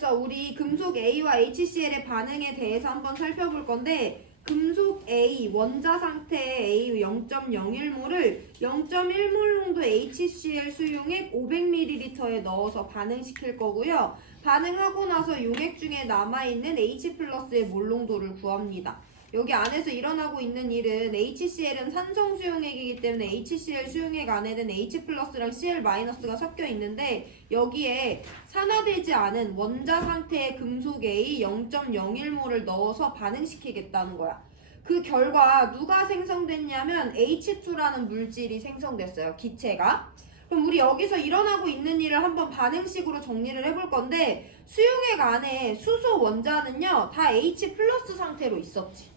그래서 우리 금속 A와 HCl의 반응에 대해서 한번 살펴볼 건데 금속 A 원자 상태 A 0.01몰을 0.1몰 농도 HCl 수용액 500ml에 넣어서 반응시킬 거고요. 반응하고 나서 용액 중에 남아있는 H 플러스의 몰 농도를 구합니다. 여기 안에서 일어나고 있는 일은 HCl은 산성 수용액이기 때문에 HCl 수용액 안에는 H 플러스랑 Cl 마이너스가 섞여 있는데 여기에 산화되지 않은 원자 상태의 금속 A 0.01몰을 넣어서 반응시키겠다는 거야. 그 결과 누가 생성됐냐면 H2라는 물질이 생성됐어요. 기체가. 그럼 우리 여기서 일어나고 있는 일을 한번 반응식으로 정리를 해볼 건데 수용액 안에 수소 원자는요 다 H 플러스 상태로 있었지.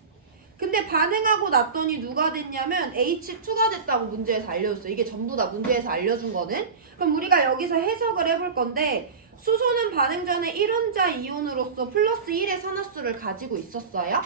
근데 반응하고 났더니 누가 됐냐면 H2가 됐다고 문제에서 알려줬어. 이게 전부 다 문제에서 알려준 거는. 그럼 우리가 여기서 해석을 해볼 건데 수소는 반응 전에 1혼자 이온으로서 플러스 1의 산화수를 가지고 있었어요.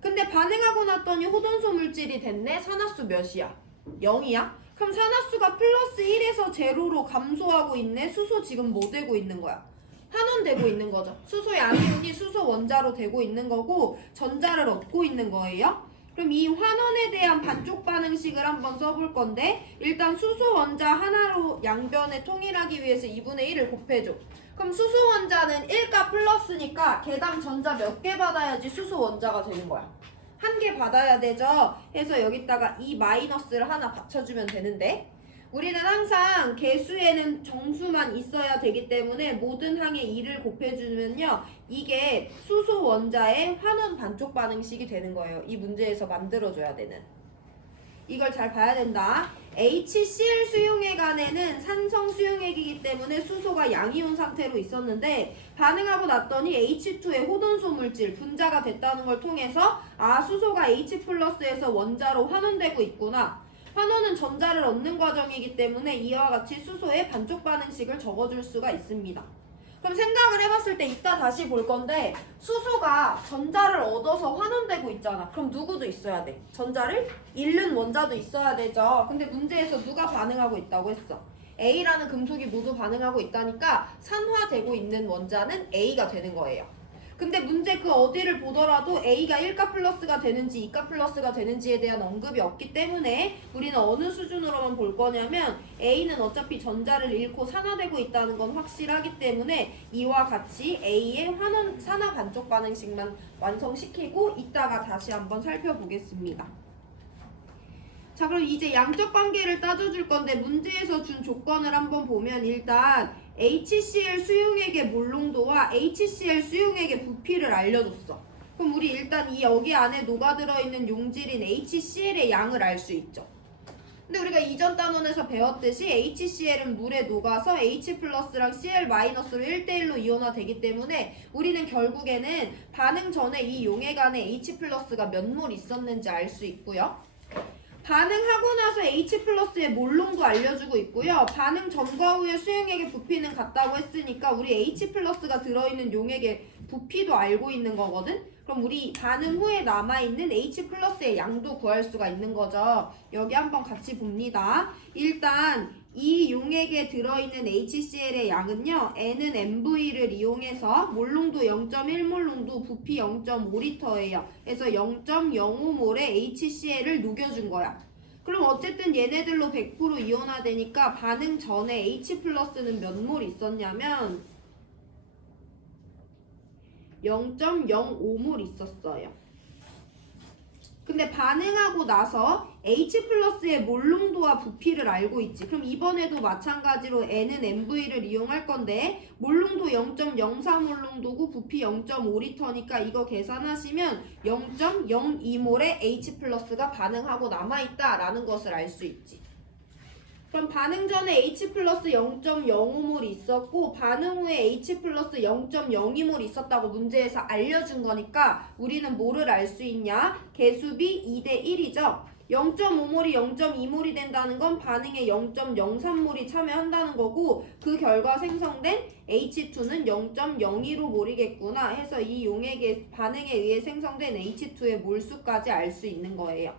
근데 반응하고 났더니 호돈소 물질이 됐네. 산화수 몇이야? 0이야? 그럼 산화수가 플러스 1에서 제로로 감소하고 있네. 수소 지금 뭐 되고 있는 거야? 환원되고 있는 거죠. 수소 양이온이 수소 원자로 되고 있는 거고 전자를 얻고 있는 거예요. 그럼 이 환원에 대한 반쪽 반응식을 한번 써볼 건데 일단 수소 원자 하나로 양변에 통일하기 위해서 2분의 1을 곱해줘. 그럼 수소 원자는 1가 플러스니까 개당 전자 몇 개 받아야지 수소 원자가 되는 거야? 한 개 받아야 되죠. 해서 여기다가 이 마이너스를 하나 받쳐주면 되는데 우리는 항상 개수에는 정수만 있어야 되기 때문에 모든 항에 2를 곱해주면요. 이게 수소 원자의 환원 반쪽 반응식이 되는 거예요. 이 문제에서 만들어줘야 되는. 이걸 잘 봐야 된다. HCl 수용액 안에는 산성 수용액이기 때문에 수소가 양이온 상태로 있었는데 반응하고 났더니 H2의 호돈소 물질 분자가 됐다는 걸 통해서 아 수소가 H 플러스에서 원자로 환원되고 있구나. 환원은 전자를 얻는 과정이기 때문에 이와 같이 수소의 반쪽 반응식을 적어줄 수가 있습니다. 그럼 생각을 해봤을 때 이따 다시 볼 건데 수소가 전자를 얻어서 환원되고 있잖아. 그럼 누구도 있어야 돼? 전자를 잃는 원자도 있어야 되죠. 근데 문제에서 누가 반응하고 있다고 했어? A라는 금속이 모두 반응하고 있다니까 산화되고 있는 원자는 A가 되는 거예요. 근데 문제 그 어디를 보더라도 A가 1가 플러스가 되는지 2가 플러스가 되는지에 대한 언급이 없기 때문에 우리는 어느 수준으로만 볼 거냐면 A는 어차피 전자를 잃고 산화되고 있다는 건 확실하기 때문에 이와 같이 A의 환원 산화 반쪽 반응식만 완성시키고 이따가 다시 한번 살펴보겠습니다. 자 그럼 이제 양적 관계를 따져줄 건데 문제에서 준 조건을 한번 보면 일단 HCl 수용액의 몰 농도와 HCl 수용액의 부피를 알려줬어. 그럼 우리 일단 이 여기 안에 녹아들어 있는 용질인 HCl의 양을 알 수 있죠. 근데 우리가 이전 단원에서 배웠듯이 HCl은 물에 녹아서 H 플러스랑 Cl 마이너스로 1대1로 이온화되기 때문에 우리는 결국에는 반응 전에 이 용액 안에 H 플러스가 몇 몰 있었는지 알 수 있고요. 반응하고 나서 H 플러스의 몰농도 알려주고 있고요. 반응 전과 후의 수용액의 부피는 같다고 했으니까 우리 H 플러스가 들어있는 용액의 부피도 알고 있는 거거든? 그럼 우리 반응 후에 남아있는 H 플러스의 양도 구할 수가 있는 거죠. 여기 한번 같이 봅니다. 일단 이 용액에 들어있는 HCl의 양은요. N은 MV를 이용해서 몰농도 0.1몰 농도 부피 0.5L예요. 그래서 0.05몰의 HCl을 녹여준 거야. 그럼 어쨌든 얘네들로 100% 이온화되니까 반응 전에 H 플러스는 몇 몰 있었냐면 0.05몰 있었어요. 근데 반응하고 나서 H 플러스의 몰 농도와 부피를 알고 있지. 그럼 이번에도 마찬가지로 N은 MV를 이용할 건데 몰 농도 0.04몰 농도고 부피 0.5L니까 이거 계산하시면 0.02몰의 H 플러스가 반응하고 남아있다라는 것을 알 수 있지. 그럼 반응 전에 H 플러스 0.05몰 있었고 반응 후에 H 플러스 0.02몰 있었다고 문제에서 알려준 거니까 우리는 뭐를 알 수 있냐? 개수비 2대 1이죠. 0.5몰이 0.2몰이 된다는 건 반응에 0.03몰이 참여한다는 거고 그 결과 생성된 H2는 0.02몰이겠구나 해서 이 용액의 반응에 의해 생성된 H2의 몰수까지 알 수 있는 거예요.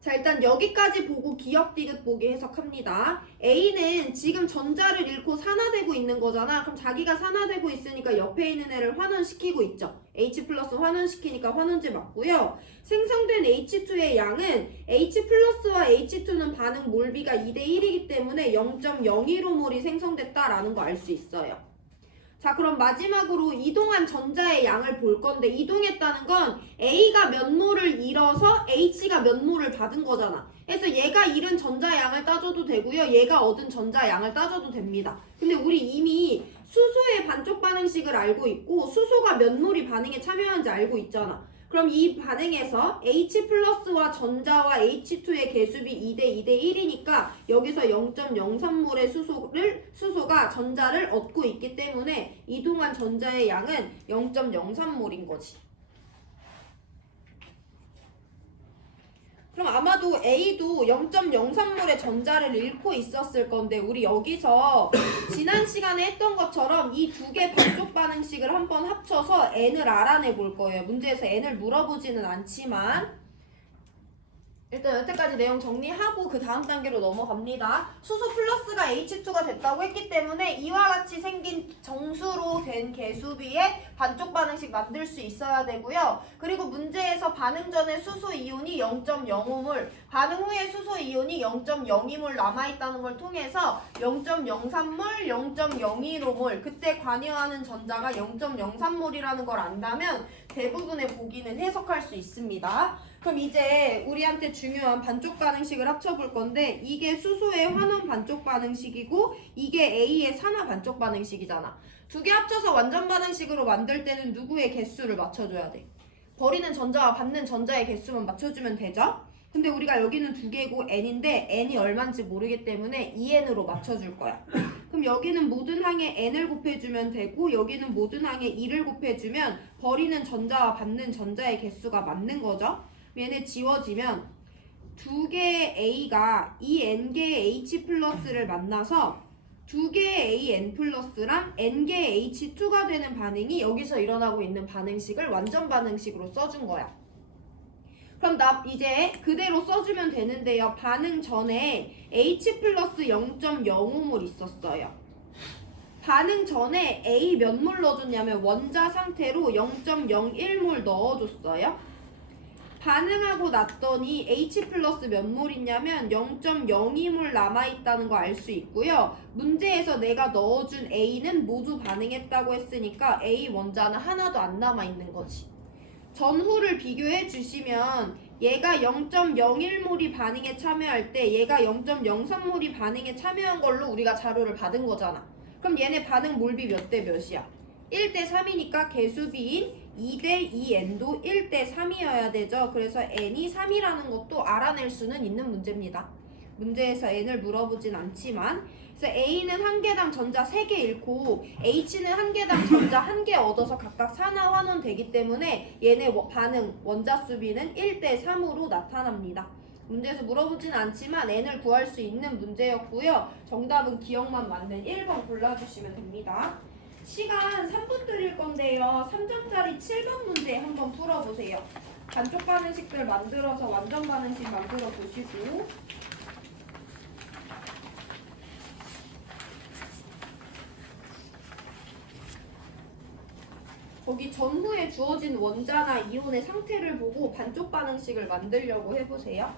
자, 일단 여기까지 보고 기억 디귿 보기 해석합니다. A는 지금 전자를 잃고 산화되고 있는 거잖아. 그럼 자기가 산화되고 있으니까 옆에 있는 애를 환원시키고 있죠. H 플러스 환원시키니까 환원제 맞고요. 생성된 H2의 양은 H 플러스와 H2는 반응 몰비가 2대 1이기 때문에 0.015몰이 생성됐다라는 거 알 수 있어요. 자, 그럼 마지막으로 이동한 전자의 양을 볼 건데, 이동했다는 건 A가 몇 몰을 잃어서 H가 몇 몰을 받은 거잖아. 그래서 얘가 잃은 전자 양을 따져도 되고요. 얘가 얻은 전자 양을 따져도 됩니다. 근데 우리 이미 수소의 반쪽 반응식을 알고 있고 수소가 몇 몰이 반응에 참여하는지 알고 있잖아. 그럼 이 반응에서 H 플러스와 전자와 H2의 개수비 2대 2대 1이니까 여기서 0.03몰의 수소가 전자를 얻고 있기 때문에 이동한 전자의 양은 0.03몰인 거지. 그럼 아마도 A도 0.03몰의 전자를 잃고 있었을 건데 우리 여기서 지난 시간에 했던 것처럼 이 두 개 반쪽 반응식을 한번 합쳐서 N을 알아내 볼 거예요. 문제에서 N을 물어보지는 않지만 일단 여태까지 내용 정리하고 그 다음 단계로 넘어갑니다. 수소 플러스가 H2가 됐다고 했기 때문에 이와 같이 생긴 정수로 된 개수비의 반쪽 반응식 만들 수 있어야 되고요. 그리고 문제에서 반응 전에 수소 이온이 0.05몰, 반응 후에 수소 이온이 0.02몰 남아있다는 걸 통해서 0.03몰, 0.015몰, 그때 관여하는 전자가 0.03몰이라는 걸 안다면 대부분의 보기는 해석할 수 있습니다. 그럼 이제 우리한테 중요한 반쪽 반응식을 합쳐볼 건데 이게 수소의 환원 반쪽 반응식이고 이게 A의 산화 반쪽 반응식이잖아. 두 개 합쳐서 완전 반응식으로 만들 때는 누구의 개수를 맞춰줘야 돼? 버리는 전자와 받는 전자의 개수만 맞춰주면 되죠? 근데 우리가 여기는 두 개고 n인데 n이 얼마인지 모르기 때문에 2n으로 맞춰줄 거야. 그럼 여기는 모든 항에 n을 곱해주면 되고 여기는 모든 항에 2를 곱해주면 버리는 전자와 받는 전자의 개수가 맞는 거죠. 얘네 지워지면 두 개의 A가 이 N개의 H 플러스를 만나서 두 개의 A N 플러스랑 N개의 H2가 되는 반응이 여기서 일어나고 있는 반응식을 완전 반응식으로 써준 거야. 그럼 나 이제 그대로 써주면 되는데요. 반응 전에 H 플러스 0.05몰 있었어요. 반응 전에 A 몇 몰 넣어줬냐면 원자 상태로 0.01몰 넣어줬어요. 반응하고 났더니 H 플러스 몇 몰 있냐면 0.02몰 남아있다는 거 알 수 있고요. 문제에서 내가 넣어준 A는 모두 반응했다고 했으니까 A 원자는 하나도 안 남아있는 거지. 전후를 비교해 주시면 얘가 0.01몰이 반응에 참여할 때 얘가 0.03몰이 반응에 참여한 걸로 우리가 자료를 받은 거잖아. 그럼 얘네 반응 몰비 몇 대 몇이야? 1대 3이니까 개수비인 2대 2n도 1대 3이어야 되죠. 그래서 n이 3이라는 것도 알아낼 수는 있는 문제입니다. 문제에서 n을 물어보진 않지만 그래서 A는 한 개당 전자 3개 잃고 H는 한 개당 전자 1개 얻어서 각각 산화 환원 되기 때문에 얘네 반응 원자 수비는 1대 3으로 나타납니다. 문제에서 물어보진 않지만 n을 구할 수 있는 문제였고요. 정답은 기억만 맞는 1번 골라주시면 됩니다. 시간 3분 드릴 건데요. 3점짜리 7번 문제 한번 풀어보세요. 반쪽 반응식들 만들어서 완전 반응식 만들어 보시고 거기 전후에 주어진 원자나 이온의 상태를 보고 반쪽 반응식을 만들려고 해보세요.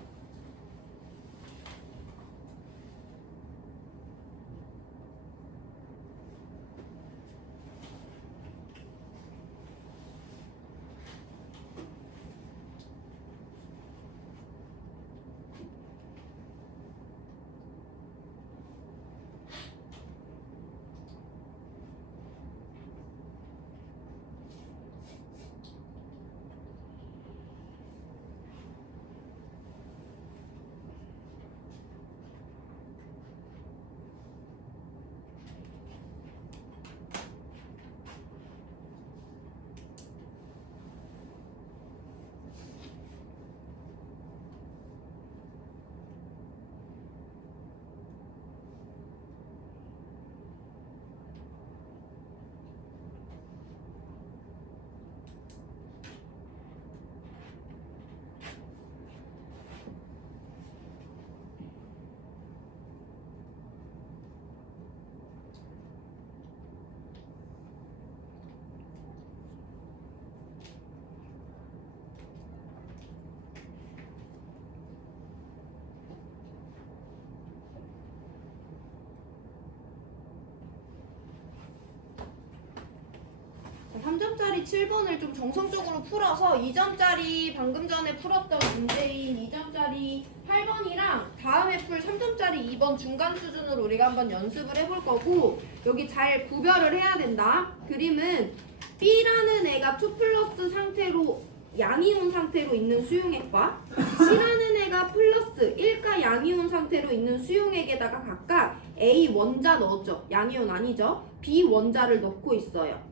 3점짜리 7번을 좀 정성적으로 풀어서 2점짜리 방금 전에 풀었던 문제인 2점짜리 8번이랑 다음에 풀 3점짜리 2번 중간 수준으로 우리가 한번 연습을 해볼 거고, 여기 잘 구별을 해야 된다. 그림은 B라는 애가 2 플러스 상태로 양이온 상태로 있는 수용액과 C라는 애가 플러스 1가 양이온 상태로 있는 수용액에다가 각각 A 원자 넣었죠. 양이온 아니죠. B 원자를 넣고 있어요.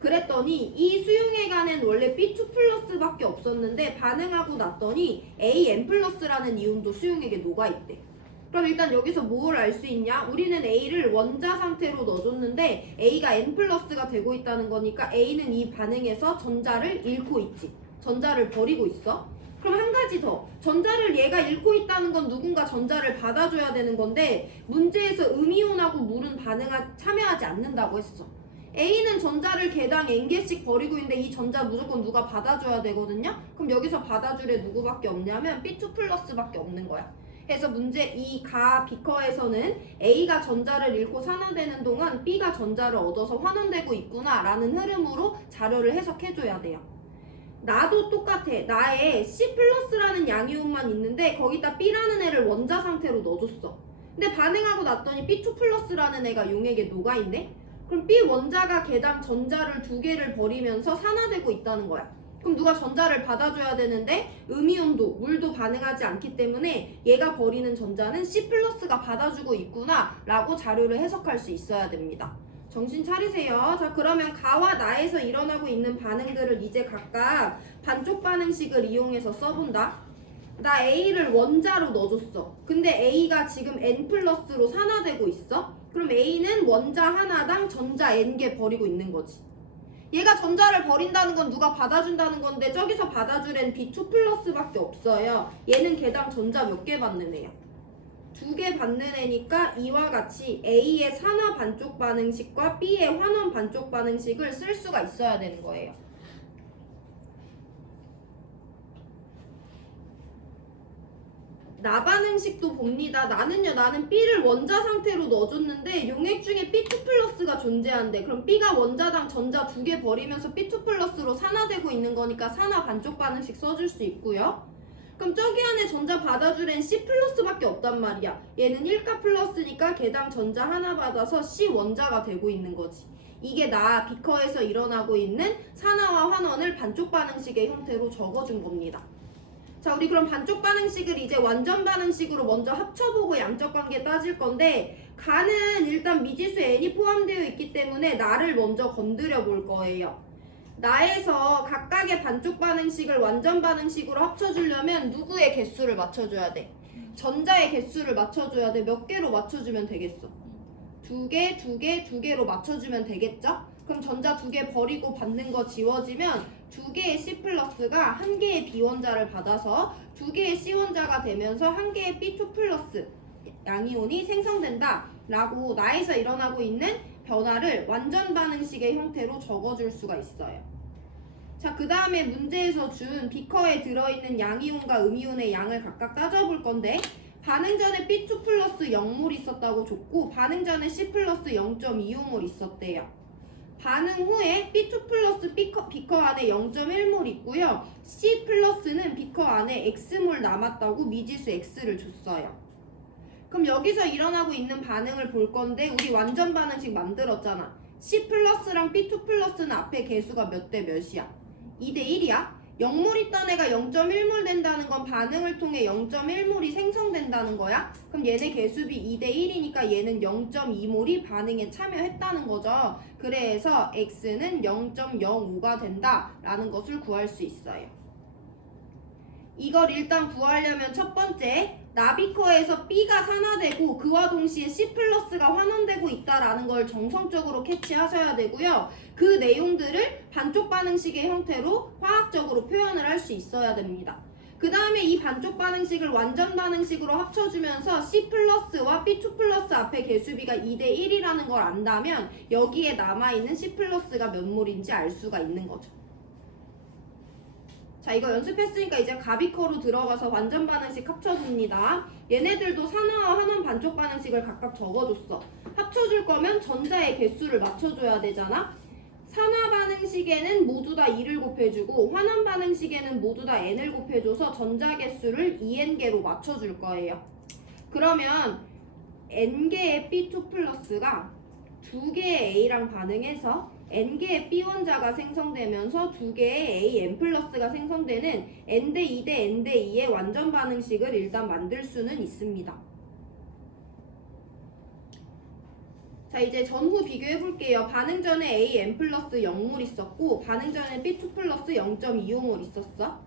그랬더니 이 수용액 안엔 원래 B2 플러스밖에 없었는데 반응하고 났더니 AN 플러스라는 이온도 수용액에 녹아있대. 그럼 일단 여기서 뭘 알 수 있냐? 우리는 A를 원자 상태로 넣어줬는데 A가 N 플러스가 되고 있다는 거니까 A는 이 반응에서 전자를 잃고 있지. 전자를 버리고 있어. 그럼 한 가지 더. 전자를 얘가 잃고 있다는 건 누군가 전자를 받아줘야 되는 건데 문제에서 음이온하고 물은 참여하지 않는다고 했어. A는 전자를 개당 N개씩 버리고 있는데 이 전자 무조건 누가 받아줘야 되거든요. 그럼 여기서 받아줄 애 누구밖에 없냐면 B2 플러스밖에 없는 거야. 그래서 문제 이 가 비커에서는 A가 전자를 잃고 산화되는 동안 B가 전자를 얻어서 환원되고 있구나 라는 흐름으로 자료를 해석해줘야 돼요. 나도 똑같아. 나의 C 플러스라는 양이온만 있는데 거기다 B라는 애를 원자 상태로 넣어줬어. 근데 반응하고 났더니 B2 플러스라는 애가 용액에 녹아있네? 그럼 B 원자가 개당 전자를 2개를 버리면서 산화되고 있다는 거야. 그럼 누가 전자를 받아줘야 되는데 음이온도 물도 반응하지 않기 때문에 얘가 버리는 전자는 C 플러스가 받아주고 있구나 라고 자료를 해석할 수 있어야 됩니다. 정신 차리세요. 자, 그러면 가와 나에서 일어나고 있는 반응들을 이제 각각 반쪽 반응식을 이용해서 써본다. 나 A를 원자로 넣어줬어. 근데 A가 지금 N 플러스로 산화되고 있어. 그럼 A는 원자 하나당 전자 N개 버리고 있는 거지. 얘가 전자를 버린다는 건 누가 받아준다는 건데 저기서 받아줄 애는 B2 플러스밖에 없어요. 얘는 개당 전자 몇 개 받는 애야? 2개 받는 애니까 이와 같이 A의 산화 반쪽 반응식과 B의 환원 반쪽 반응식을 쓸 수가 있어야 되는 거예요. 나 반응식도 봅니다. 나는 B를 원자 상태로 넣어줬는데 용액 중에 B2 플러스가 존재한대. 그럼 B가 원자당 전자 2개 버리면서 B2 플러스로 산화되고 있는 거니까 산화 반쪽 반응식 써줄 수 있고요. 그럼 저기 안에 전자 받아줄 앤 C 플러스밖에 없단 말이야. 얘는 1가 플러스니까 개당 전자 하나 받아서 C 원자가 되고 있는 거지. 이게 나 비커에서 일어나고 있는 산화와 환원을 반쪽 반응식의 형태로 적어준 겁니다. 자, 우리 그럼 반쪽 반응식을 이제 완전 반응식으로 먼저 합쳐보고 양적 관계 따질 건데, 가는 일단 미지수 n이 포함되어 있기 때문에 나를 먼저 건드려 볼 거예요. 나에서 각각의 반쪽 반응식을 완전 반응식으로 합쳐주려면 누구의 개수를 맞춰줘야 돼? 전자의 개수를 맞춰줘야 돼. 몇 개로 맞춰주면 되겠어? 2개, 2개, 2개로 맞춰주면 되겠죠? 그럼 전자 2개 버리고 받는 거 지워지면 2개의 C 플러스가 1개의 B 원자를 받아서 2개의 C 원자가 되면서 1개의 B2 플러스 양이온이 생성된다 라고 나에서 일어나고 있는 변화를 완전 반응식의 형태로 적어줄 수가 있어요. 자, 그 다음에 문제에서 준 비커에 들어있는 양이온과 음이온의 양을 각각 따져볼 건데, 반응 전에 B2 플러스 0몰 있었다고 줬고 반응 전에 C 플러스 0.25몰 있었대요. 반응 후에 B2 플러스 비커 안에 0.1몰 있고요. C 플러스는 비커 안에 X몰 남았다고 미지수 X를 줬어요. 그럼 여기서 일어나고 있는 반응을 볼 건데 우리 완전 반응식 만들었잖아. C 플러스랑 B2 플러스는 앞에 개수가 몇 대 몇이야? 2대 1이야? 0몰 있던 애가 0.1몰 된다는 건 반응을 통해 0.1몰이 생성된다는 거야? 그럼 얘네 개수비 2대 1이니까 얘는 0.2몰이 반응에 참여했다는 거죠. 그래서 X는 0.05가 된다라는 것을 구할 수 있어요. 이걸 일단 구하려면 첫 번째, 나비커에서 B가 산화되고 그와 동시에 C 플러스가 환원되고 있다라는 걸 정성적으로 캐치하셔야 되고요. 그 내용들을 반쪽 반응식의 형태로 화학적으로 표현을 할 수 있어야 됩니다. 그 다음에 이 반쪽 반응식을 완전 반응식으로 합쳐주면서 C 플러스와 B2 플러스 앞에 개수비가 2대 1이라는 걸 안다면 여기에 남아있는 C 플러스가 몇 몰인지 알 수가 있는 거죠. 자, 이거 연습했으니까 이제 가비커로 들어가서 완전 반응식 합쳐줍니다. 얘네들도 산화와 환원 반쪽 반응식을 각각 적어줬어. 합쳐줄 거면 전자의 개수를 맞춰줘야 되잖아. 산화 반응식에는 모두 다 2를 곱해주고 환원 반응식에는 모두 다 n을 곱해줘서 전자 개수를 2n개로 맞춰줄 거예요. 그러면 n개의 B2 플러스가 2개의 A랑 반응해서 n개의 B 원자가 생성되면서 2개의 A n 플러스가 생성되는 n 대 2 대 n 대 2의 완전 반응식을 일단 만들 수는 있습니다. 자, 이제 전후 비교해 볼게요. 반응 전에 A n 플러스 0몰 있었고 반응 전에 B2 플러스 0.25몰 있었어.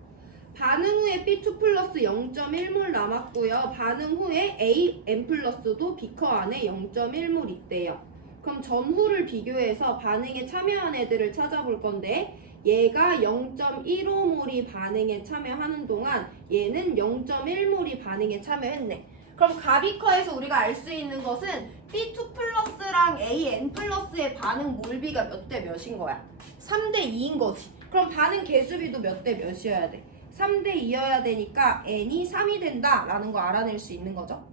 반응 후에 B2 플러스 0.1몰 남았고요. 반응 후에 A n 플러스도 비커 안에 0.1몰 있대요. 그럼 전후를 비교해서 반응에 참여한 애들을 찾아볼 건데 얘가 0.15몰이 반응에 참여하는 동안 얘는 0.1몰이 반응에 참여했네. 그럼 가비커에서 우리가 알 수 있는 것은 B2 플러스랑 AN 플러스의 반응 몰비가 몇 대 몇인 거야? 3대 2인 거지. 그럼 반응 개수비도 몇 대 몇이어야 돼? 3대 2여야 되니까 N이 3이 된다라는 거 알아낼 수 있는 거죠.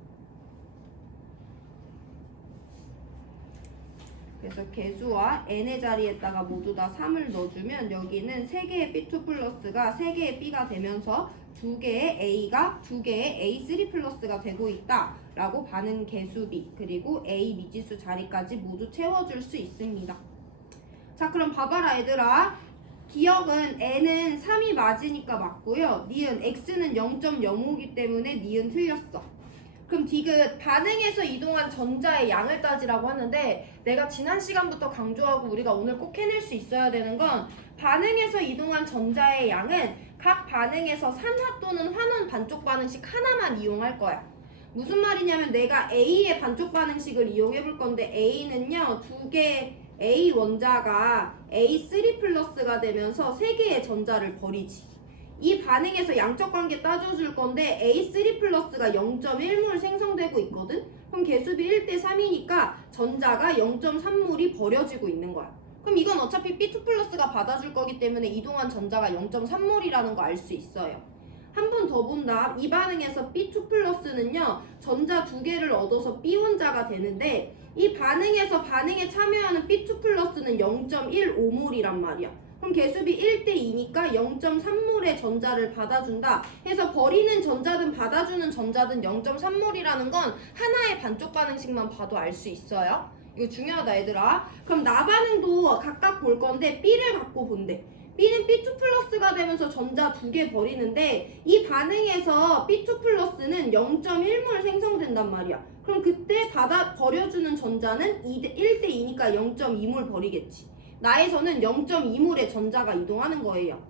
그래서 개수와 n의 자리에다가 모두 다 3을 넣어주면 여기는 3개의 B2 플러스가 3개의 B가 되면서 2개의 A가 2개의 A3 플러스가 되고 있다 라고 반응 개수비 그리고 A 미지수 자리까지 모두 채워줄 수 있습니다. 자, 그럼 봐봐라 얘들아. 기억은 n은 3이 맞으니까 맞고요. 니은 x는 0.05이기 때문에 니은 틀렸어. 그럼 디귿 반응에서 이동한 전자의 양을 따지라고 하는데 내가 지난 시간부터 강조하고 우리가 오늘 꼭 해낼 수 있어야 되는 건 반응에서 이동한 전자의 양은 각 반응에서 산화 또는 환원 반쪽 반응식 하나만 이용할 거야. 무슨 말이냐면 내가 A의 반쪽 반응식을 이용해 볼 건데 A는요 2개 A 원자가 A3 플러스가 되면서 3개의 전자를 버리지. 이 반응에서 양적 관계 따져줄 건데 A3 플러스가 0.1몰 생성되고 있거든? 그럼 개수비 1대 3이니까 전자가 0.3몰이 버려지고 있는 거야. 그럼 이건 어차피 B2 플러스가 받아줄 거기 때문에 이동한 전자가 0.3몰이라는 거 알 수 있어요. 한 번 더 본다. 이 반응에서 B2 플러스는요 전자 2개를 얻어서 B 원자가 되는데 이 반응에서 반응에 참여하는 B2 플러스는 0.15몰이란 말이야. 그럼 개수비 1대 2니까 0.3몰의 전자를 받아준다 해서 버리는 전자든 받아주는 전자든 0.3몰이라는 건 하나의 반쪽 반응식만 봐도 알 수 있어요. 이거 중요하다 얘들아. 그럼 나반응도 각각 볼 건데 B를 갖고 본대. B는 B2 플러스가 되면서 전자 2개 버리는데 이 반응에서 B2 플러스는 0.1몰 생성된단 말이야. 그럼 그때 버려주는 전자는 1대 2니까 0.2몰 버리겠지. 나에서는 0.2몰의 전자가 이동하는 거예요.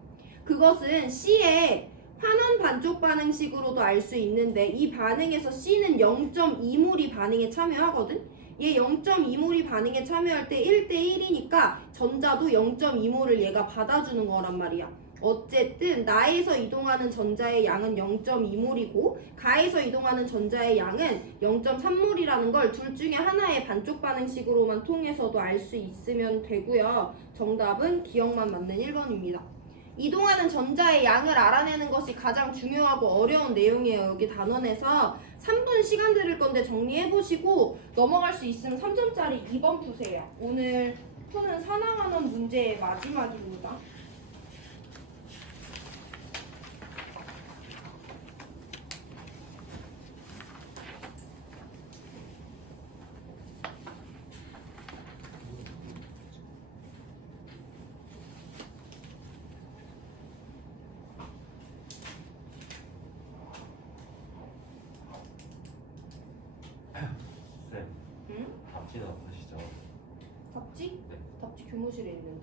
그것은 C의 환원 반쪽 반응식으로도 알 수 있는데 이 반응에서 C는 0.2몰이 반응에 참여하거든? 얘 0.2몰이 반응에 참여할 때 1대 1이니까 전자도 0.2몰을 얘가 받아주는 거란 말이야. 어쨌든 나에서 이동하는 전자의 양은 0.2몰이고 가에서 이동하는 전자의 양은 0.3몰이라는 걸 둘 중에 하나의 반쪽 반응식으로만 통해서도 알 수 있으면 되고요. 정답은 기억만 맞는 1번입니다. 이동하는 전자의 양을 알아내는 것이 가장 중요하고 어려운 내용이에요. 여기 단원에서 3분 시간 들을 건데 정리해보시고 넘어갈 수 있으면 3점짜리 2번 푸세요. 오늘 푸는 산화환원 문제의 마지막입니다. 답지는 없으시죠? 답지? 네. 답지 교무실에 있는데.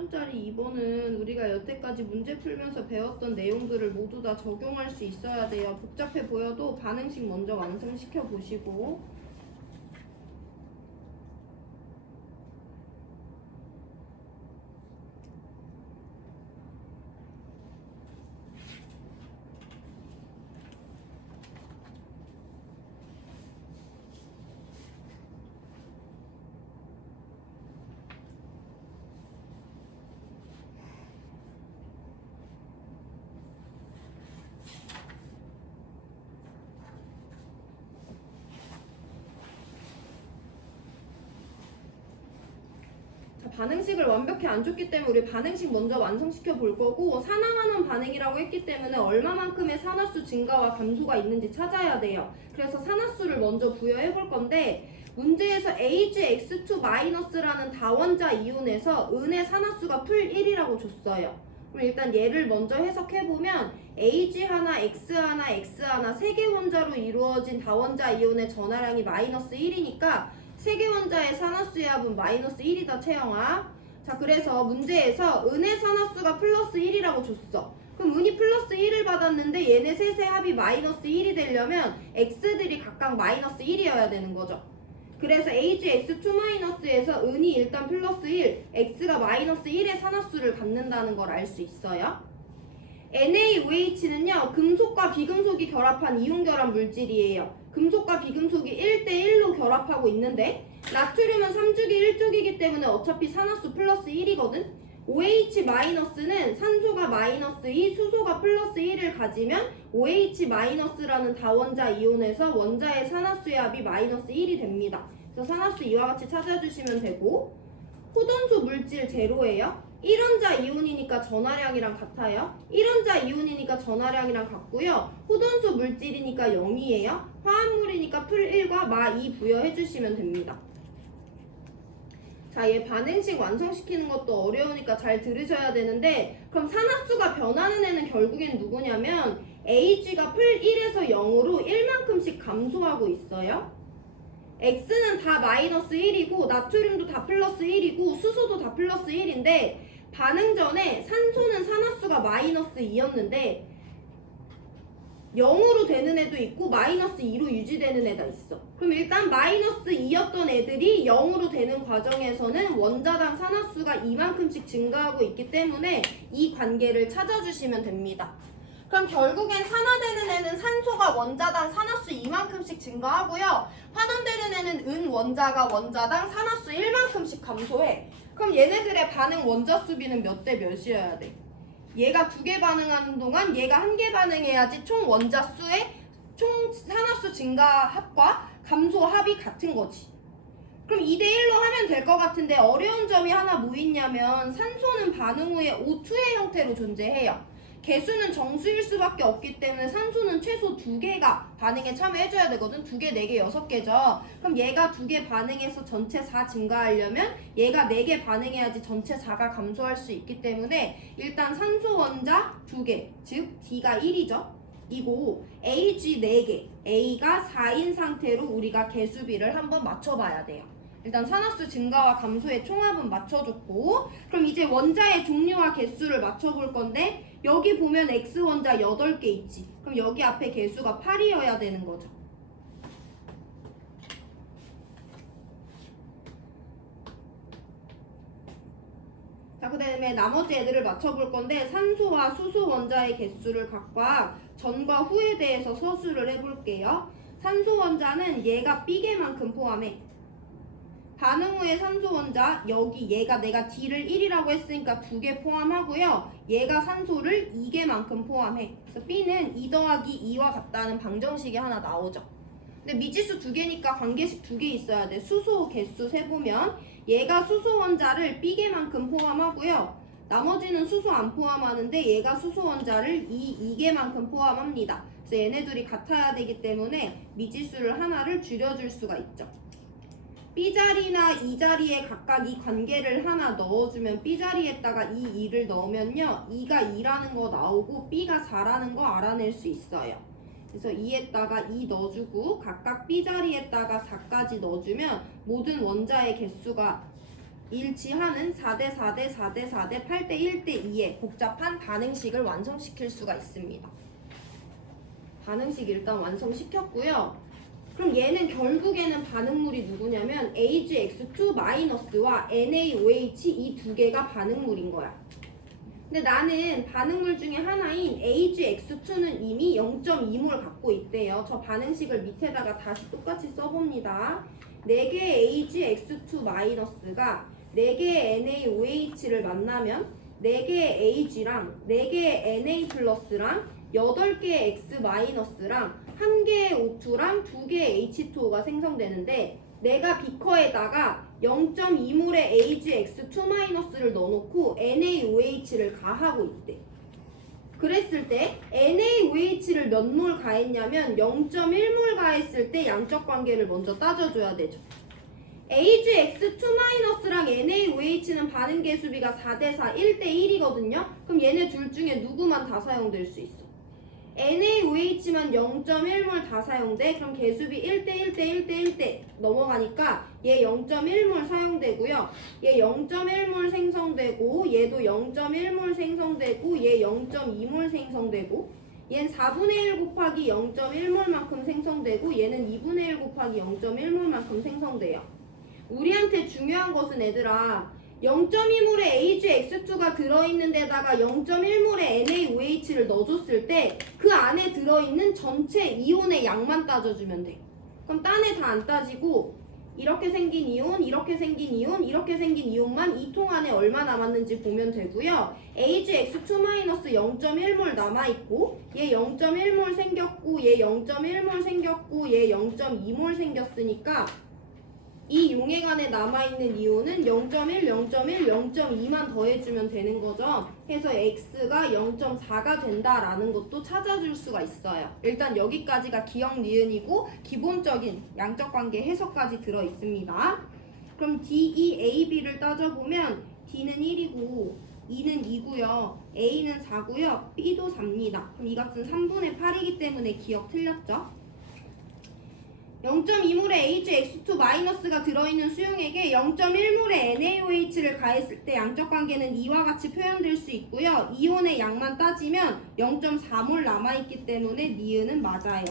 3점짜리 2번은 우리가 여태까지 문제 풀면서 배웠던 내용들을 모두 다 적용할 수 있어야 돼요. 복잡해 보여도 반응식 먼저 완성시켜 보시고. 반응식을 완벽히 안 줬기 때문에 우리 반응식 먼저 완성시켜 볼 거고, 산화환원 반응이라고 했기 때문에 얼마만큼의 산화수 증가와 감소가 있는지 찾아야 돼요. 그래서 산화수를 먼저 부여해 볼 건데, 문제에서 AgX2-라는 다원자 이온에서 은의 산화수가 풀 1이라고 줬어요. 그럼 일단 얘를 먼저 해석해보면 Ag 하나, X 하나, X 하나 세 개 원자로 이루어진 다원자 이온의 전하량이 마이너스 1이니까 세 개 원자의 산화수의 합은 마이너스 1이다, 채영아. 자, 그래서 문제에서 은의 산화수가 플러스 1이라고 줬어. 그럼 은이 플러스 1을 받았는데 얘네 셋의 합이 마이너스 1이 되려면 X들이 각각 마이너스 1이어야 되는 거죠. 그래서 AgX2-에서 은이 일단 플러스 1, X가 마이너스 1의 산화수를 갖는다는 걸 알 수 있어요. NaOH는요, 금속과 비금속이 결합한 이온결합 물질이에요. 금속과 비금속이 1대1로 결합하고 있는데, 나트륨은 3주기 1쪽이기 때문에 어차피 산화수 플러스 1이거든? OH-는 산소가 마이너스 2, 수소가 플러스 1을 가지면 OH-라는 다원자 이온에서 원자의 산화수의 합이 마이너스 1이 됩니다. 그래서 산화수 이와 같이 찾아주시면 되고, 호돈수 물질 제로예요. 1원자 이온이니까 전하량이랑 같아요. 1원자 이온이니까 전하량이랑 같고요. 호돈수 물질이니까 0이에요. 화합물이니까 풀 1과 마 2 부여해주시면 됩니다. 자, 얘 반응식 완성시키는 것도 어려우니까 잘 들으셔야 되는데, 그럼 산화수가 변하는 애는 결국엔 누구냐면 Ag가 풀 1에서 0으로 1만큼씩 감소하고 있어요. X는 다 마이너스 1이고 나트륨도 다 플러스 1이고 수소도 다 플러스 1인데, 반응 전에 산소는 산화수가 마이너스 2였는데 0으로 되는 애도 있고 마이너스 2로 유지되는 애가 있어. 그럼 일단 마이너스 2였던 애들이 0으로 되는 과정에서는 원자당 산화수가 이만큼씩 증가하고 있기 때문에 이 관계를 찾아주시면 됩니다. 그럼 결국엔 산화되는 애는 산소가 원자당 산화수 이만큼씩 증가하고요. 환원되는 애는 은 원자가 원자당 산화수 1만큼씩 감소해. 그럼 얘네들의 반응 원자 수비는 몇 대 몇이어야 돼? 얘가 2개 반응하는 동안 얘가 1개 반응해야지 총 원자 수의 총 산화수 증가 합과 감소 합이 같은 거지. 그럼 2대1로 하면 될 것 같은데 어려운 점이 하나 뭐 있냐면 산소는 반응 후에 O2의 형태로 존재해요. 개수는 정수일 수밖에 없기 때문에 산소는 최소 2개가 반응에 참여해줘야 되거든. 2개, 4개, 6개죠. 그럼 얘가 2개 반응해서 전체 4 증가하려면 얘가 4개 반응해야지 전체 4가 감소할 수 있기 때문에 일단 산소 원자 2개, 즉 D가 1이죠. 이고 Ag 4개, A가 4인 상태로 우리가 개수비를 한번 맞춰봐야 돼요. 일단 산화수 증가와 감소의 총합은 맞춰줬고, 그럼 이제 원자의 종류와 개수를 맞춰볼 건데, 여기 보면 X원자 8개 있지. 그럼 여기 앞에 개수가 8이어야 되는 거죠. 자, 그 다음에 나머지 애들을 맞춰볼 건데, 산소와 수소 원자의 개수를 각각 전과 후에 대해서 서술을 해볼게요. 산소 원자는 얘가 B개만큼 포함해. 반응 후에 산소 원자, 여기 얘가 내가 D를 1이라고 했으니까 2개 포함하고요. 얘가 산소를 2개만큼 포함해. 그래서 B는 2 더하기 2와 같다는 방정식이 하나 나오죠. 근데 미지수 2개니까 관계식 2개 있어야 돼. 수소 개수 세보면 얘가 수소 원자를 B개만큼 포함하고요. 나머지는 수소 안 포함하는데 얘가 수소 원자를 2개만큼 포함합니다. 그래서 얘네들이 같아야 되기 때문에 미지수를 하나를 줄여줄 수가 있죠. B자리나 E자리에 각각 이 관계를 하나 넣어주면 B자리에다가 이 2를 넣으면요 2가 2라는 거 나오고 B가 4라는 거 알아낼 수 있어요. 그래서 2에다가 2 넣어주고 각각 B자리에다가 4까지 넣어주면 모든 원자의 개수가 일치하는 4대 4대 4대 4대 8대 1대 2의 복잡한 반응식을 완성시킬 수가 있습니다. 반응식 일단 완성시켰고요. 그럼 얘는 결국에는 반응물이 누구냐면 AgX2-와 NaOH 이 두 개가 반응물인 거야. 근데 나는 반응물 중에 하나인 AgX2는 이미 0.2몰 갖고 있대요. 저 반응식을 밑에다가 다시 똑같이 써봅니다. 4개의 AgX2-가 4개의 NaOH를 만나면 4개의 Ag랑 4개의 Na 플러스랑 8개의 X-랑 1개의 O2랑 2개의 H2O가 생성되는데 내가 비커에다가 0.2몰의 AgX2-를 넣어놓고 NaOH를 가하고 있대. 그랬을 때 NaOH를 몇 몰 가했냐면 0.1몰 가했을 때 양적 관계를 먼저 따져줘야 되죠. AgX2-랑 NaOH는 반응 계수비가 4대 4, 1대 1이거든요. 그럼 얘네 둘 중에 누구만 다 사용될 수 있어? NaOH만 0.1몰 다 사용돼. 그럼 계수비 1대 1대 1대 1대 넘어가니까 얘 0.1몰 사용되고요. 얘 0.1몰 생성되고 얘도 0.1몰 생성되고 얘 0.2몰 생성되고 얘는 4분의 1 곱하기 0.1몰만큼 생성되고 얘는 2분의 1 곱하기 0.1몰만큼 생성돼요. 우리한테 중요한 것은 얘들아 0.2몰의 AgX2가 들어있는 데다가 0.1몰의 NaOH를 넣어줬을 때 그 안에 들어있는 전체 이온의 양만 따져주면 돼. 그럼 딴 애 다 안 따지고 이렇게 생긴 이온, 이렇게 생긴 이온, 이렇게 생긴 이온만 이 통 안에 얼마 남았는지 보면 되고요. AgX2- 0.1몰 남아있고 얘 0.1몰 생겼고 얘 0.1몰 생겼고 얘 0.2몰 생겼으니까 이 용액 안에 남아있는 이온은 0.1, 0.1, 0.2만 더해주면 되는 거죠. 해서 X가 0.4가 된다라는 것도 찾아줄 수가 있어요. 일단 여기까지가 기억 니은이고 기본적인 양적 관계 해석까지 들어있습니다. 그럼 D, E, A, B를 따져보면 D는 1이고 E는 2고요. A는 4고요. B도 4입니다. 그럼 이 값은 3분의 8이기 때문에 기억 틀렸죠? 0.2몰의 AgX2-가 들어있는 수용액에 0.1몰의 NaOH를 가했을 때 양적 관계는 이와 같이 표현될 수 있고요. 이온의 양만 따지면 0.4몰 남아있기 때문에 니은은 맞아요.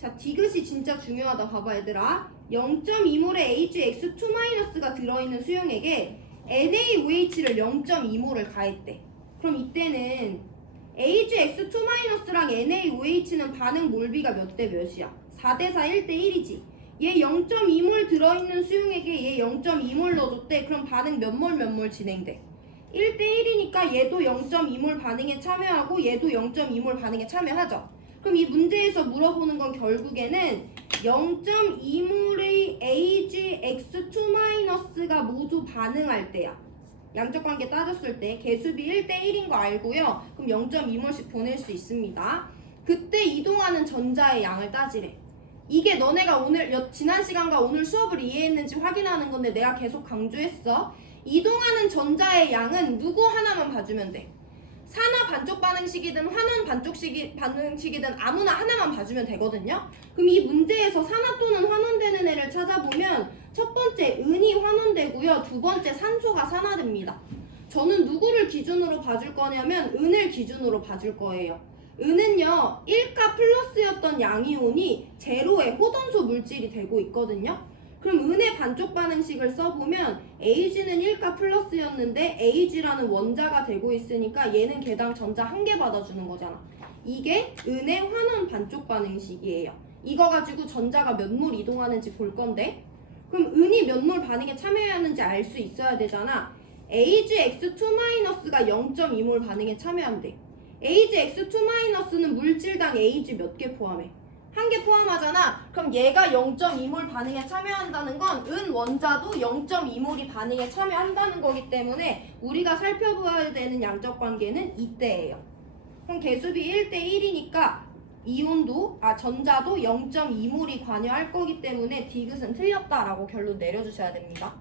자, 디귿이 진짜 중요하다. 봐봐 얘들아. 0.2몰의 AgX2-가 들어있는 수용액에 NaOH를 0.2몰을 가했대. 그럼 이때는 AgX2-랑 NaOH는 반응 몰비가 몇 대 몇이야? 4대 4, 1대 1이지. 얘 0.2몰 들어있는 수용액에 얘 0.2몰 넣어줬대. 그럼 반응 몇 몰 진행돼? 1대 1이니까 얘도 0.2몰 반응에 참여하고 얘도 0.2몰 반응에 참여하죠. 그럼 이 문제에서 물어보는 건 결국에는 0.2몰의 AgX2-가 모두 반응할 때야. 양적 관계 따졌을 때 개수비 1대 1인 거 알고요. 그럼 0.2몰씩 보낼 수 있습니다. 그때 이동하는 전자의 양을 따지래. 이게 너네가 오늘 지난 시간과 오늘 수업을 이해했는지 확인하는 건데 내가 계속 강조했어. 이동하는 전자의 양은 누구 하나만 봐주면 돼. 산화 반쪽 반응식이든 환원 반쪽 반응식이든 아무나 하나만 봐주면 되거든요. 그럼 이 문제에서 산화 또는 환원되는 애를 찾아보면 첫 번째 은이 환원되고요. 두 번째 산소가 산화됩니다. 저는 누구를 기준으로 봐줄 거냐면 은을 기준으로 봐줄 거예요. 은은요 1가 플러스였던 양이온이 제로의 호던소 물질이 되고 있거든요. 그럼 은의 반쪽 반응식을 써보면 Ag는 1가 플러스였는데 Ag라는 원자가 되고 있으니까 얘는 개당 전자 1개 받아주는 거잖아. 이게 은의 환원 반쪽 반응식이에요. 이거 가지고 전자가 몇 몰 이동하는지 볼 건데 그럼 은이 몇 몰 반응에 참여하는지 알 수 있어야 되잖아. AgX2-가 0.2몰 반응에 참여한대. AgX2-는 물질당 Ag 몇 개 포함해? 1개 포함하잖아. 그럼 얘가 0.2몰 반응에 참여한다는 건 은 원자도 0.2몰이 반응에 참여한다는 거기 때문에 우리가 살펴봐야 되는 양적 관계는 이때예요. 그럼 개수비 1대 1이니까 전자도 0.2몰이 관여할 거기 때문에 디귿은 틀렸다라고 결론 내려주셔야 됩니다.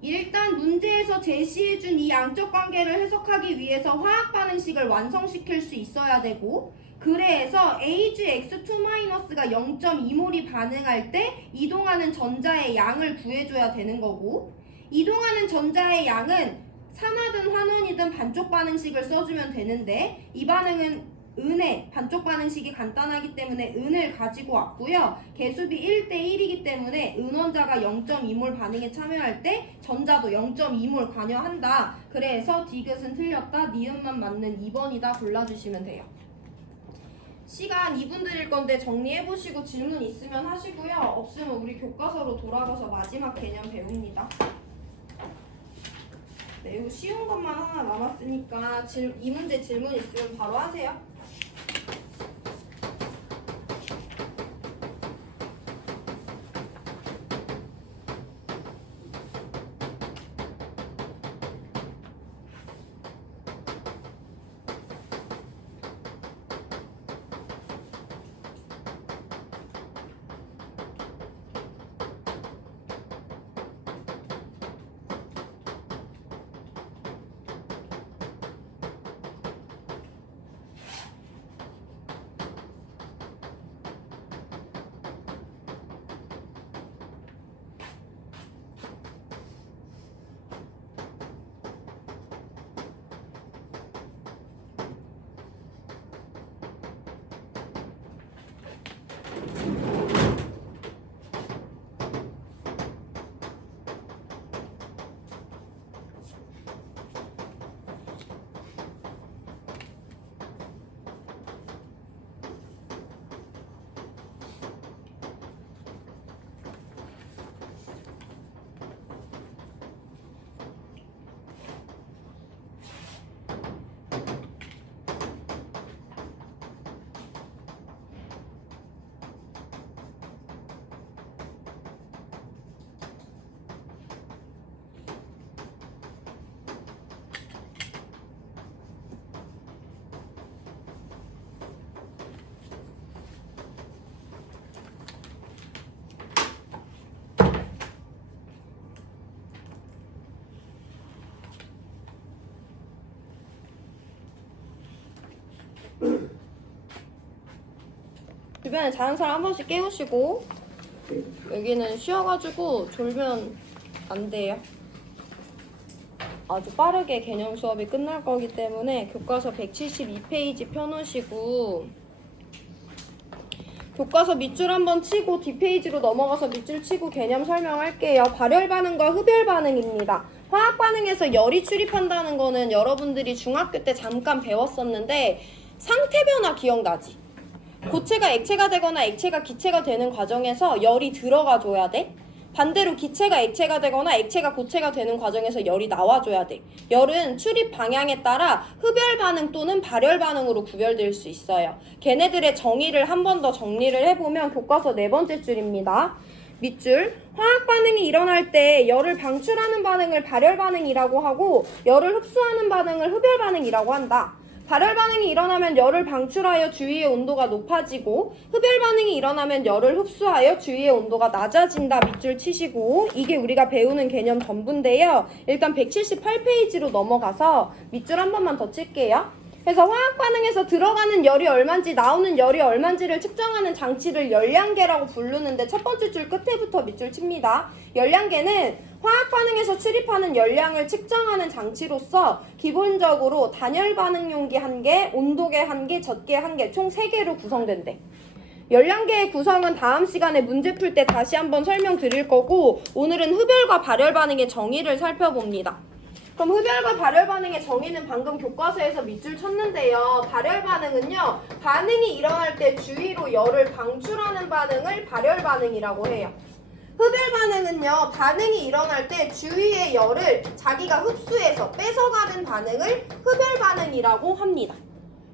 일단 문제에서 제시해준 이 양적 관계를 해석하기 위해서 화학 반응식을 완성시킬 수 있어야 되고 그래서 AgX2-가 0.2몰이 반응할 때 이동하는 전자의 양을 구해줘야 되는 거고, 이동하는 전자의 양은 산화든 환원이든 반쪽 반응식을 써주면 되는데, 이 반응은 은의 반쪽 반응식이 간단하기 때문에 은을 가지고 왔고요. 개수비 1대1이기 때문에 은원자가 0.2몰 반응에 참여할 때 전자도 0.2몰 관여한다. 그래서 디귿은 틀렸다. 니은만 맞는 2번이다. 골라주시면 돼요. 시간 2분 드릴 건데 정리해보시고 질문 있으면 하시고요. 없으면 우리 교과서로 돌아가서 마지막 개념 배웁니다. 매우 쉬운 것만 하나 남았으니까 이 문제 질문 있으면 바로 하세요. 주변에 자는 사람 한 번씩 깨우시고, 여기는 쉬어가지고 졸면 안 돼요. 아주 빠르게 개념 수업이 끝날 거기 때문에 교과서 172페이지 펴놓으시고, 교과서 밑줄 한번 치고 뒷페이지로 넘어가서 밑줄 치고 개념 설명할게요. 발열 반응과 흡열 반응입니다. 화학 반응에서 열이 출입한다는 거는 여러분들이 중학교 때 잠깐 배웠었는데, 상태 변화 기억나지? 고체가 액체가 되거나 액체가 기체가 되는 과정에서 열이 들어가 줘야 돼. 반대로 기체가 액체가 되거나 액체가 고체가 되는 과정에서 열이 나와줘야 돼. 열은 출입 방향에 따라 흡열 반응 또는 발열 반응으로 구별될 수 있어요. 걔네들의 정의를 한 번 더 정리를 해보면 교과서 4번째 줄입니다. 밑줄. 화학 반응이 일어날 때 열을 방출하는 반응을 발열 반응이라고 하고, 열을 흡수하는 반응을 흡열 반응이라고 한다. 발열 반응이 일어나면 열을 방출하여 주위의 온도가 높아지고, 흡열 반응이 일어나면 열을 흡수하여 주위의 온도가 낮아진다. 밑줄 치시고, 이게 우리가 배우는 개념 전부인데요. 일단 178페이지로 넘어가서 밑줄 한 번만 더 칠게요. 그래서 화학 반응에서 들어가는 열이 얼마인지 나오는 열이 얼마인지를 측정하는 장치를 열량계라고 부르는데, 첫 번째 줄 끝에부터 밑줄 칩니다. 열량계는 화학 반응에서 출입하는 열량을 측정하는 장치로서 기본적으로 단열 반응 용기 1개, 온도계 1개, 젖계 1개, 총 3개로 구성된대. 열량계의 구성은 다음 시간에 문제 풀 때 다시 한번 설명드릴 거고, 오늘은 흡열과 발열 반응의 정의를 살펴봅니다. 그럼 흡열과 발열 반응의 정의는 방금 교과서에서 밑줄 쳤는데요. 발열 반응은요, 반응이 일어날 때 주위로 열을 방출하는 반응을 발열 반응이라고 해요. 흡열 반응은요, 반응이 일어날 때 주위의 열을 자기가 흡수해서 뺏어가는 반응을 흡열 반응이라고 합니다.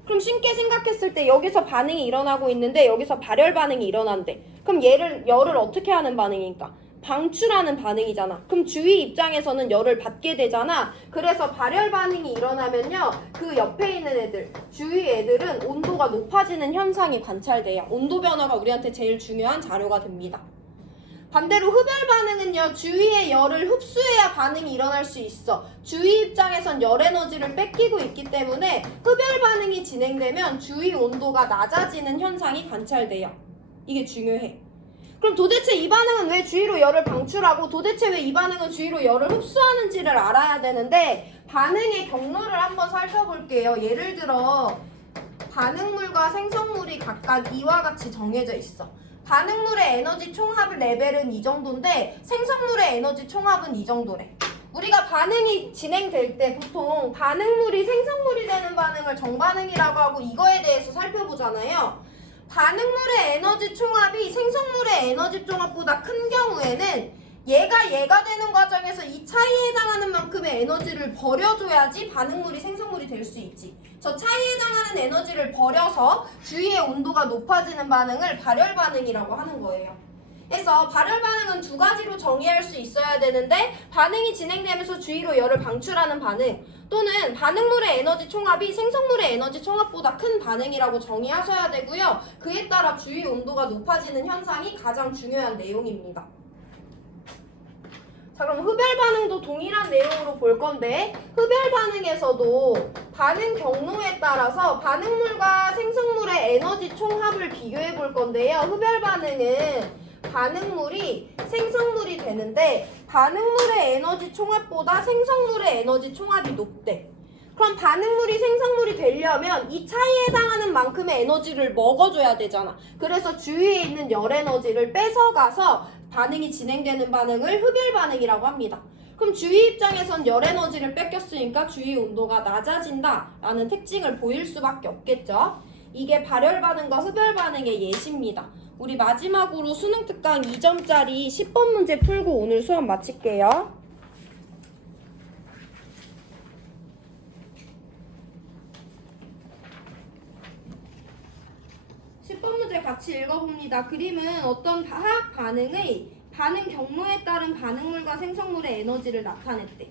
그럼 쉽게 생각했을 때 여기서 반응이 일어나고 있는데 여기서 발열 반응이 일어난대. 그럼 열을 어떻게 하는 반응일까? 방출하는 반응이잖아. 그럼 주위 입장에서는 열을 받게 되잖아. 그래서 발열 반응이 일어나면요, 그 옆에 있는 애들, 주위 애들은 온도가 높아지는 현상이 관찰돼요. 온도 변화가 우리한테 제일 중요한 자료가 됩니다. 반대로 흡열 반응은요, 주위의 열을 흡수해야 반응이 일어날 수 있어. 주위 입장에선 열 에너지를 뺏기고 있기 때문에 흡열 반응이 진행되면 주위 온도가 낮아지는 현상이 관찰돼요. 이게 중요해. 그럼 도대체 이 반응은 왜 주위로 열을 방출하고 도대체 왜 이 반응은 주위로 열을 흡수하는지를 알아야 되는데, 반응의 경로를 한번 살펴볼게요. 예를 들어 반응물과 생성물이 각각 이와 같이 정해져 있어. 반응물의 에너지 총합 레벨은 이 정도인데 생성물의 에너지 총합은 이 정도래. 우리가 반응이 진행될 때 보통 반응물이 생성물이 되는 반응을 정반응이라고 하고 이거에 대해서 살펴보잖아요. 반응물의 에너지 총합이 생성물의 에너지 총합보다 큰 경우에는 얘가 되는 과정에서 이 차이에 해당하는 만큼의 에너지를 버려줘야지 반응물이 생성물이 될 수 있지. 저 차이에 해당하는 에너지를 버려서 주위의 온도가 높아지는 반응을 발열 반응이라고 하는 거예요. 그래서 발열 반응은 두 가지로 정의할 수 있어야 되는데, 반응이 진행되면서 주위로 열을 방출하는 반응, 또는 반응물의 에너지 총합이 생성물의 에너지 총합보다 큰 반응이라고 정의하셔야 되고요. 그에 따라 주위 온도가 높아지는 현상이 가장 중요한 내용입니다. 자, 그럼 흡열 반응도 동일한 내용으로 볼 건데, 흡열 반응에서도 반응 경로에 따라서 반응물과 생성물의 에너지 총합을 비교해 볼 건데요. 흡열 반응은 반응물이 생성물이 되는데 반응물의 에너지 총합보다 생성물의 에너지 총합이 높대. 그럼 반응물이 생성물이 되려면 이 차이에 해당하는 만큼의 에너지를 먹어줘야 되잖아. 그래서 주위에 있는 열 에너지를 뺏어가서 반응이 진행되는 반응을 흡열 반응이라고 합니다. 그럼 주위 입장에선 열 에너지를 뺏겼으니까 주위 온도가 낮아진다라는 특징을 보일 수밖에 없겠죠. 이게 발열 반응과 흡열 반응의 예시입니다. 우리 마지막으로 수능 특강 2점짜리 10번 문제 풀고 오늘 수업 마칠게요. 10번 문제 같이 읽어봅니다. 그림은 어떤 화학 반응의 반응 경로에 따른 반응물과 생성물의 에너지를 나타냈대.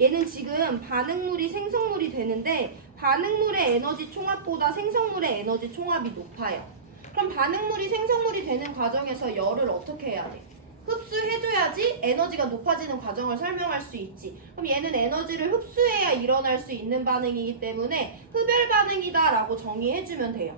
얘는 지금 반응물이 생성물이 되는데 반응물의 에너지 총합보다 생성물의 에너지 총합이 높아요. 그럼 반응물이 생성물이 되는 과정에서 열을 어떻게 해야 돼? 흡수해줘야지 에너지가 높아지는 과정을 설명할 수 있지. 그럼 얘는 에너지를 흡수해야 일어날 수 있는 반응이기 때문에 흡열 반응이다 라고 정의해주면 돼요.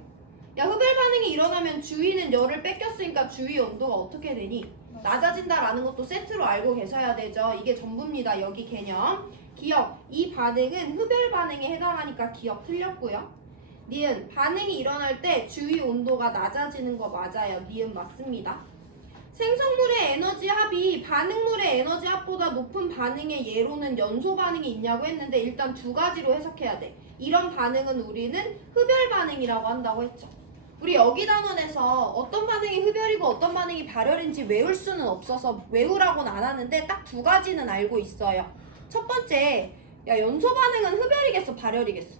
야, 흡열 반응이 일어나면 주위는 열을 뺏겼으니까 주위 온도가 어떻게 되니? 낮아진다라는 것도 세트로 알고 계셔야 되죠. 이게 전부입니다. 여기 개념. 기억, 이 반응은 흡열 반응에 해당하니까 기억 틀렸고요. 니은, 반응이 일어날 때 주위 온도가 낮아지는 거 맞아요. 니은 맞습니다. 생성물의 에너지 합이 반응물의 에너지 합보다 높은 반응의 예로는 연소 반응이 있냐고 했는데 일단 두 가지로 해석해야 돼. 이런 반응은 우리는 흡열 반응이라고 한다고 했죠. 우리 여기 단원에서 어떤 반응이 흡열이고 어떤 반응이 발열인지 외울 수는 없어서 외우라고는 안 하는데 딱 두 가지는 알고 있어요. 첫 번째, 야, 연소 반응은 흡열이겠어 발열이겠어?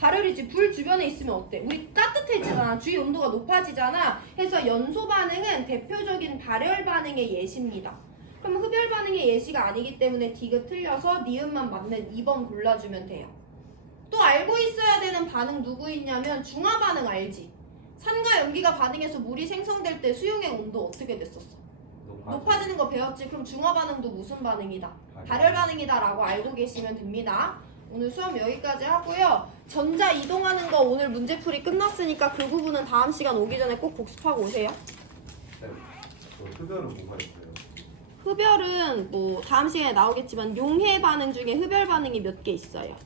발열이지. 불 주변에 있으면 어때? 우리 따뜻해지잖아. 주위 온도가 높아지잖아. 해서 연소 반응은 대표적인 발열 반응의 예시입니다. 그럼 흡열 반응의 예시가 아니기 때문에 디귿 틀려서 니은만 맞는 2번 골라주면 돼요. 또 알고 있어야 되는 반응 누구 있냐면 중화 반응 알지? 산과 염기가 반응해서 물이 생성될 때 수용의 온도 어떻게 됐었어? 높아지는 거 배웠지? 그럼 중화 반응도 무슨 반응이다? 발열 반응이다 라고 알고 계시면 됩니다. 오늘 수업 여기까지 하고요. 전자 이동하는 거 오늘 문제풀이 끝났으니까 그 부분은 다음 시간 오기 전에 꼭 복습하고 오세요. 네. 흡열은 뭐가 있어요? 흡열은 뭐 다음 시간에 나오겠지만 용해 반응 중에 흡열 반응이 몇 개 있어요.